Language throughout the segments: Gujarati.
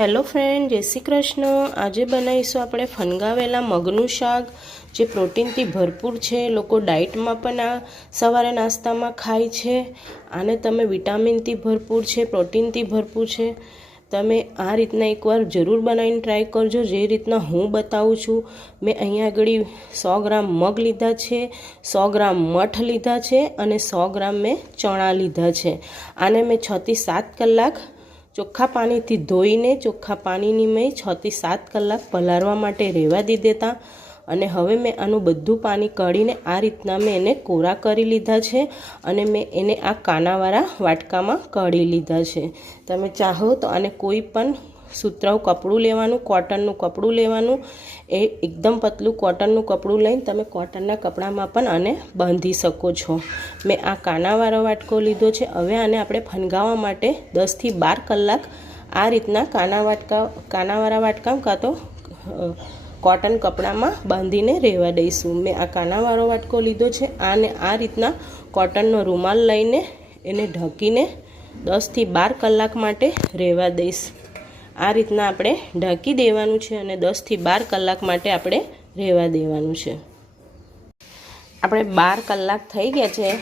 હેલો ફ્રેન્ડ, જય શ્રી કૃષ્ણ. આજે બનાવીશું આપણે ફનગાવેલા મગનું શાક, જે પ્રોટીનથી ભરપૂર છે. લોકો ડાયટમાં પણ આ સવારે નાસ્તામાં ખાય છે. આને તમે વિટામિનથી ભરપૂર છે, પ્રોટીનથી ભરપૂર છે. તમે આ રીતના એકવાર જરૂર બનાવીને ટ્રાય કરજો. જે રીતના હું બતાવું છું, મેં અહીંયા આગળ સો ગ્રામ મગ લીધા છે, સો ગ્રામ મઠ લીધા છે અને સો ગ્રામ મેં ચણા લીધા છે. આને મેં છથી સાત કલાક ચોખ્ખા પાણીથી ધોઈને ચોખ્ખા પાણીની મેં છથી સાત કલાક પલાળવા માટે રહેવા દીધા હતા અને હવે મેં આનું બધું પાણી કાઢીને આ રીતના મેં એને કોરા કરી લીધા છે અને મેં એને આ કાનાવાળા વાટકામાં કાઢી લીધા છે. તમે ચાહો તો આને કોઈ પણ સુતરાઉ કપડું લેવાનું, કોટનનું કપડું લેવાનું. એ એકદમ પતલું કોટનનું કપડું લઈને તમે કોટનના કપડામાં પણ આને બાંધી શકો છો. મેં આ કાનાવાળો વાટકો લીધો છે. હવે આને આપણે ફનગાવા માટે દસથી બાર કલાક આ રીતના કાના વાટકા, કાનાવાળા વાટકા કાં તો કોટન કપડામાં બાંધીને રહેવા દઈશું. મેં આ કાનાવાળો વાટકો લીધો છે. આને આ રીતના કોટનનો રૂમાલ લઈને એને ઢકીને દસથી બાર કલાક માટે રહેવા દઈશ. આ રીતના આપણે ઢાંકી દેવાનું છે અને દસથી બાર કલાક માટે આપણે રહેવા દેવાનું છે. આપણે બાર કલાક થઈ ગયા છે.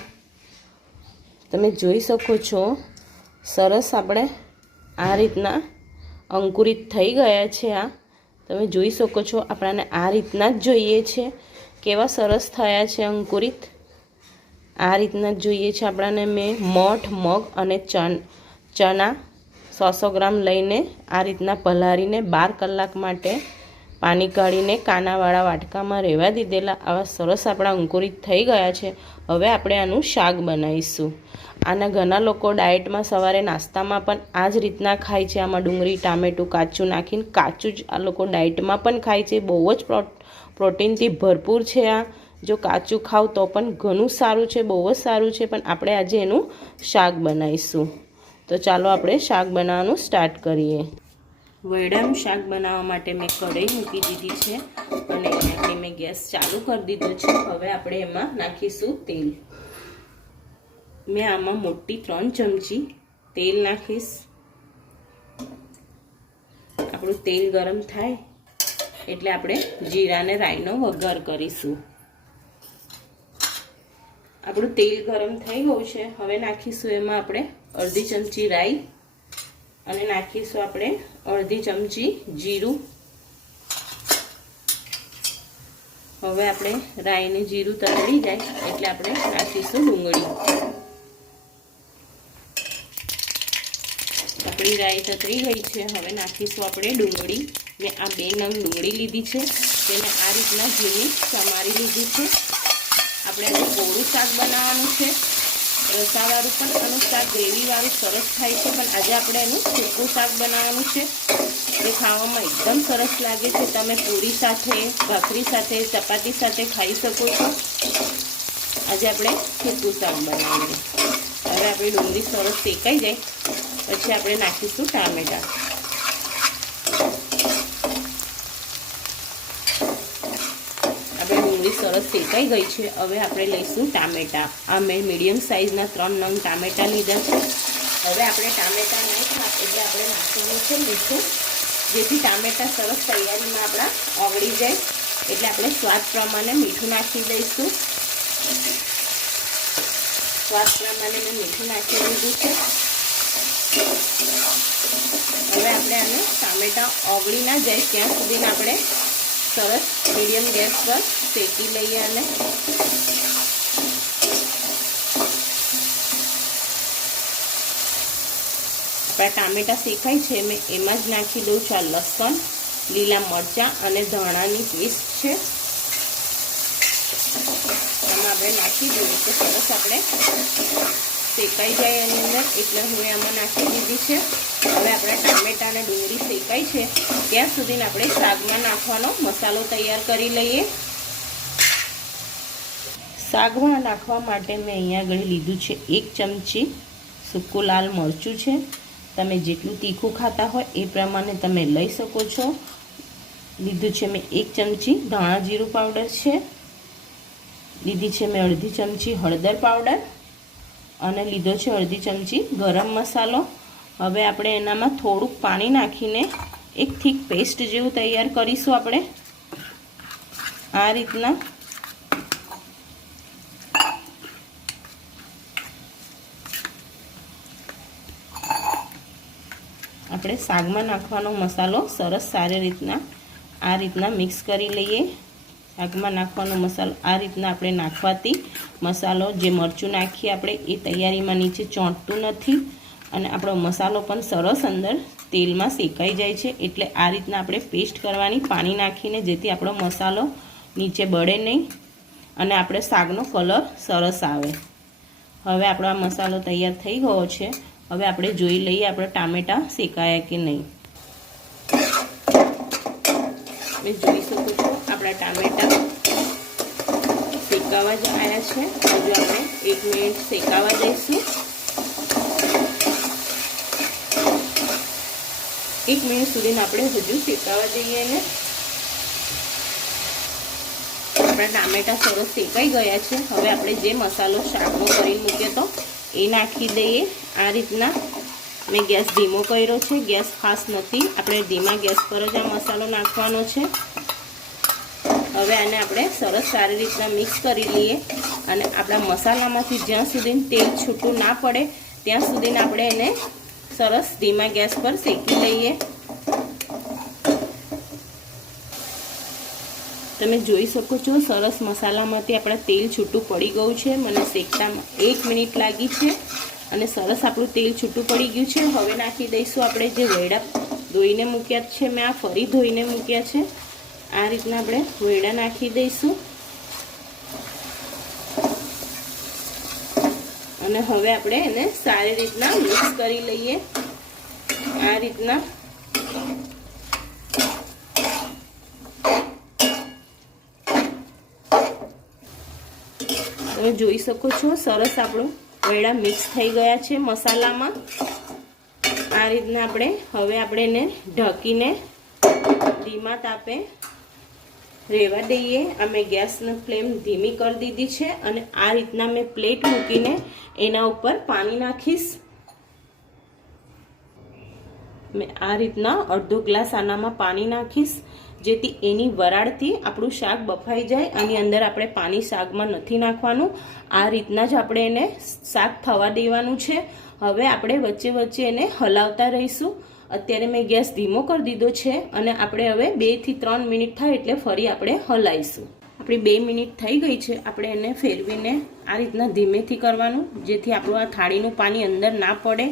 તમે જોઈ શકો છો, સરસ આપણે આ રીતના અંકુરિત થઈ ગયા છે આ. તમે જોઈ શકો છો, આપણાને આ રીતના જ જોઈએ છે. કેવા સરસ થયા છે અંકુરિત. આ રીતના જોઈએ છે આપણાને મેં મઠ, મગ અને ચણ ચણા સો ગ્રામ લઈને આ રીતના પલાળીને બાર કલાક માટે પાણી કાઢીને કાનાવાળા વાટકામાં રહેવા દીધેલા આવા સરસ આપણા અંકુરિત થઈ ગયા છે. હવે આપણે આનું શાક બનાવીશું. આના ઘણા લોકો ડાયટમાં સવારે નાસ્તામાં પણ આ જ રીતના ખાય છે. આમાં ડુંગળી, ટામેટું, કાચું નાખીને કાચું જ આ લોકો ડાયટમાં પણ ખાય છે. બહુ જ પ્રોટીનથી ભરપૂર છે આ. જો કાચું ખાવ તો પણ ઘણું સારું છે, બહુ જ સારું છે. પણ આપણે આજે એનું શાક બનાવીશું. તો ચાલો આપણે શાક બનાવવાનું સ્ટાર્ટ કરીએ. વૈડાનું શાક બનાવવા માટે મેં કઢાઈ મૂકી દીધી છે અને આપણે મેં ગેસ ચાલુ કરી દીધો છે. હવે આપણે એમાં નાખીશું તેલ. મેં આમાં મોટી ત્રણ ચમચી તેલ નાખીશ. આપણું તેલ ગરમ થાય એટલે આપણે જીરાને રાઈનો વઘાર કરીશું. આપણું તેલ ગરમ થઈ ગયું છે. હવે નાખીશું એમાં આપણે અડધી ચમચી રાઈ અને નાખીશું આપણે અડધી ચમચી જીરું. હવે આપણે રાઈને જીરું તળી જાય એટલે આપણે નાખીશું ડુંગળી. આપણી રાઈ તતરી ગઈ છે, હવે નાખીશું આપણે ડુંગળી. મેં આ બે નંગ ડુંગળી લીધી છે, તેને આ રીતના ઝીણી સમારી લીધી છે. આપણે આજે કોળું શાક બનાવવાનું છે. રસાવાળું પણ આનું શાક ગ્રેવીવાળું સરસ થાય છે, પણ આજે આપણે એનું સૂકું શાક બનાવવાનું છે. એ ખાવામાં એકદમ સરસ લાગે છે. તમે પૂરી સાથે, ભાખરી સાથે, ચપાતી સાથે ખાઈ શકો છો. આજે આપણે સૂકું શાક બનાવીએ. હવે આપણી ડુંગળી સરસ શેકાઈ જાય. પછી આપણે નાખીશું ટામેટાં ડુંગળી શેકાઈ ગઈ છે. હવે આપણે લઈશું ટામેટાં. આ મેં મીડિયમ સાઇઝના ત્રણ નંગ ટામેટાં લીધા છે. હવે આપણે ટામેટાં નાખ્યા એટલે આપણે નાખવાનું છે મીઠું જેથી ટામેટાં સરસ તૈયારીમાં આપણા ઓગળી જાય. એટલે આપણે સ્વાદ પ્રમાણે મીઠું નાખી દઈશું. સ્વાદ પ્રમાણે મેં મીઠું નાખી દીધું છે. હવે આપણે આને ટામેટાં ઓગળી ના જાય ત્યાં સુધી આપણે સરસ મીડિયમ ગેસ પર શેકી લઈએ અને આપણા ટામેટા શેકાય છે, મેં એમાં જ નાખી દઉં છું આ લસણ, લીલા મરચાં અને ધાણાની પેસ્ટ છે. આમાં આપણે નાખી દઈએ તો સરસ આપણે શેકાઈ જાય એની અંદર, એટલે હું આમાં નાખી દીધી છે. હવે આપણા ટામેટા અને ડુંગળી શેકાઈ છે. ત્યાં સુધીને આપણે શાકમાં નાખવાનો મસાલો તૈયાર કરી લઈએ. શાકમાં નાખવા માટે મેં અહીંયા આગળ લીધું છે એક ચમચી સૂકું લાલ મરચું છે. તમે જેટલું તીખું ખાતા હોય એ પ્રમાણે તમે લઈ શકો છો. લીધું છે મેં એક ચમચી ધાણા જીરું પાવડર છે. લીધી છે મેં અડધી ચમચી હળદર પાવડર. અને લીધો છે અડધી ચમચી ગરમ મસાલો. હવે આપણે એનામાં થોડુંક પાણી નાખીને એક થીક પેસ્ટ જેવું તૈયાર કરીશું આપણે. આ રીતના. આપણે શાકમાં નાખવાનો મસાલો સરસ સારી રીતના આ રીતના મિક્સ કરી લઈએ. શાકમાં નાખવાનો મસાલો, આ રીતના આપણે નાખવાથી મસાલો, જે મરચું નાખીએ આપણે, એ તૈયારીમાં નીચે ચોંટતું નથી અને આપણો મસાલો પણ સરસ અંદર તેલમાં શેકાઈ જાય છે. એટલે આ રીતના આપણે પેસ્ટ કરવાની પાણી નાખીને જેથી આપણો મસાલો નીચે બળે નહીં અને આપણે શાકનો કલર સરસ આવે. હવે આપણો આ મસાલો તૈયાર થઈ ગયો છે. હવે આપણે જોઈ લઈએ આપણે ટામેટાં શેકાયા કે નહીં. જોઈ શકો છો. આપણા ટામેટા શેકાવા જ આવ્યા છે. હજુ આપણે એક મિનિટ શેકાવા દઈશું એક મિનિટ સુધીને આપણે હજુ શેકાવા જઈએ ને. આપણા ટામેટા સરસ શેકાઈ ગયા છે. હવે આપણે જે મસાલો શાકનો કરી મૂક્યો તો એ નાખી દઈએ. આ રીતના મેં ગેસ ધીમો કર્યો છે. ગેસ ખાસ નથી. આપણે ધીમા ગેસ પર જ આ મસાલો નાખવાનો છે. હવે આને આપણે સરસ સારી રીતના મિક્સ કરી લઈએ અને આપણા મસાલામાંથી જ્યાં સુધી તેલ છૂટું ના પડે, ત્યાં સુધી આપણે એને સરસ ધીમા ગેસ પર શેકી લઈએ. તમે જોઈ શકો છો, સરસ મસાલામાંથી આપણા તેલ છૂટું પડી ગયું છે. મને શેકતામાં એક મિનિટ લાગી છે અને સરસ આપણું તેલ છૂટું પડી ગયું છે. હવે નાખી દઈશું આપણે જે વેડા ધોઈને મૂક્યા છે. મેં આ ફરી ધોઈને મૂક્યા છે. આ રીતના આપણે વેડા નાખી દઈશું. અને હવે આપણે એને સારી રીતના મિક્સ કરી લઈએ. આ રીતના. તમે જોઈ શકો છો, સરસ આપણું વેડા મિક્સ થઈ ગયા છે મસાલામાં. આ રીતના આપણે, હવે આપણે એને ઢકીને, ધીમા તાપે રેવા દઈએ. અમે ગેસની ફ્લેમ ધીમી કરી દીધી છે અને આ રીતના મેં પ્લેટ મૂકીને એના ઉપર પાણી નાખીશ. મેં આ રીતના અડધો ગ્લાસ આનામાં પાણી નાખીશ. જેથી એની વરાળથી આપણું શાક બફાઈ જાય આની અંદર આપણે પાણી શાકમાં નથી નાખવાનું. આ રીતના જ આપણે એને શાક થવા દેવાનું છે. હવે આપણે વચ્ચે વચ્ચે એને હલાવતા રહીશું. અત્યારે મેં ગેસ ધીમો કરી દીધો છે અને આપણે હવે બેથી ત્રણ મિનિટ થાય એટલે ફરી આપણે હલાવીશું આપણી બે મિનિટ થઈ ગઈ છે, આપણે એને ફેરવીને આ રીતના ધીમેથી કરવાનું, જેથી આપણું આ થાળીનું પાણી અંદર ના પડે.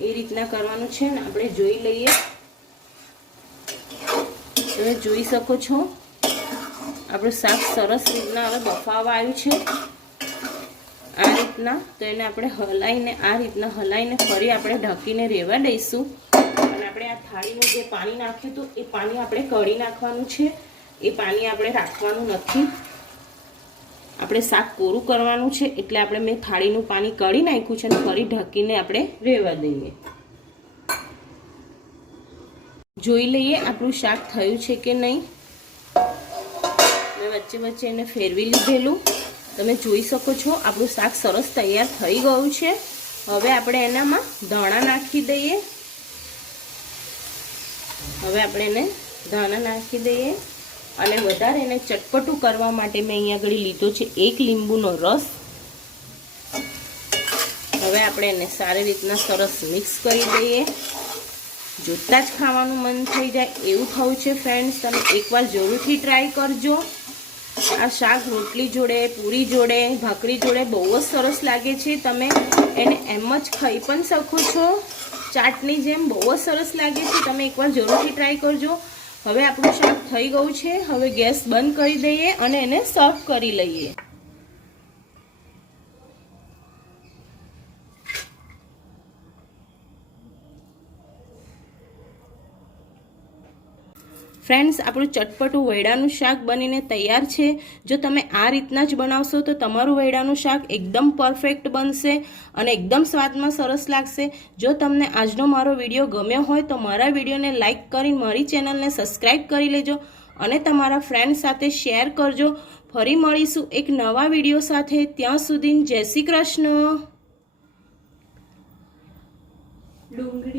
એ રીતના કરવાનું છે ને આપણે જોઈ લઈએ. તમે જોઈ શકો છો, આપણું શાક સરસ રીતના હવે બફાવા આવ્યું છે. આ રીતના તો એને આપણે હલાઈને, આ રીતના હલાઈને ફરી આપણે ઢકીને રહેવા દઈશું. આપણે આ થાળીનું જે પાણી નાખ્યું હતું, એ પાણી આપણે કળી નાખવાનું છે. એ પાણી આપણે રાખવાનું નથી. આપણે શાક કોરું કરવાનું છે, એટલે આપણે મેં થાળીનું પાણી કળી નાખ્યું છે અને ફરી ઢાંકીને આપણે રહેવા દઈએ. જોઈ લઈએ આપણું શાક થયું છે કે નહીં. મેં વચ્ચે વચ્ચે એને ફેરવી લીધેલું. તમે જોઈ શકો છો, આપણું શાક સરસ તૈયાર થઈ ગયું છે. હવે આપણે એનામાં ધાણા નાખી દઈએ. હવે આપણે એને ધાણા નાખી દઈએ. અને વધારે એને ચટપટું કરવા માટે મેં અહીંયા આગળ લીધો છે એક લીંબુનો રસ. હવે આપણે એને સારી રીતના સરસ મિક્સ કરી દઈએ. જોતાં જ ખાવાનું મન થઈ જાય એવું થવું છે ફ્રેન્ડ્સ તમે એકવાર જરૂરથી ટ્રાય કરજો. આ શાક રોટલી જોડે, પૂરી જોડે, ભાખરી જોડે બહુ જ સરસ લાગે છે. તમે એને એમ જ ખાઈ પણ શકો છો. ચાટની જેમ બહુ જ સરસ લાગે છે. તમે એકવાર જરૂરથી ટ્રાય કરજો. હવે આપણું શાક થઈ ગયું છે. હવે ગેસ બંધ કરી દઈએ અને એને સર્વ કરી લઈએ. ફ્રેન્ડ્સ આપણું ચટપટું વૈડાનું શાક બનીને તૈયાર છે. જો તમે આ રીતના જ બનાવશો, તો તમારું વૈડાનું શાક એકદમ પરફેક્ટ બનશે અને એકદમ સ્વાદમાં સરસ લાગશે. જો તમને આજનો મારો વીડિયો ગમ્યો હોય, તો મારા વિડીયોને લાઇક કરી મારી ચેનલને સબસ્ક્રાઈબ કરી લેજો અને તમારા ફ્રેન્ડ સાથે શેર કરજો. ફરી મળીશું એક નવા વીડિયો સાથે. ત્યાં સુધી જય શ્રી કૃષ્ણ. ડુંગળી